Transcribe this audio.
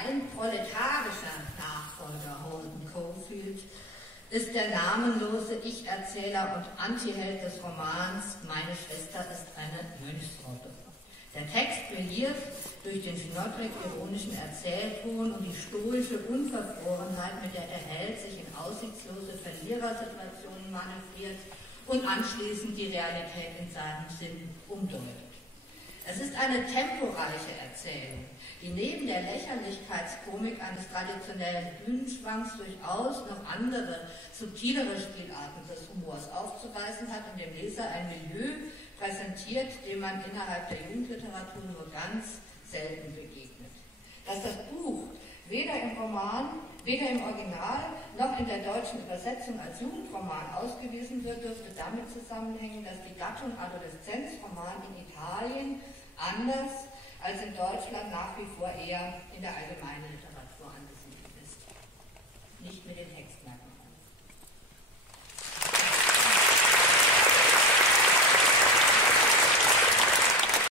Ein proletarischer Nachfolger Holden Caulfield ist der namenlose Ich-Erzähler und Antiheld des Romans Meine Schwester ist eine Mönchsrotte. Der Text brilliert durch den schnoddrig-ironischen Erzählton und die stoische Unverfrorenheit, mit der der Held sich in aussichtslose Verlierersituationen manövriert und anschließend die Realität in seinem Sinn umdeutet. Es ist eine temporeiche Erzählung, die neben der Lächerlichkeitskomik eines traditionellen Bühnenschwanks durchaus noch andere, subtilere Stilarten des Humors aufzuweisen hat und dem Leser ein Milieu präsentiert, dem man innerhalb der Jugendliteratur nur ganz selten begegnet. Dass das Buch weder im Roman, weder im Original noch in der deutschen Übersetzung als Jugendroman ausgewiesen wird, dürfte damit zusammenhängen, dass die Gattung Adoleszenzroman in Italien anders als in Deutschland nach wie vor eher in der allgemeinen Literatur angesiedelt ist. Nicht mit den Texten.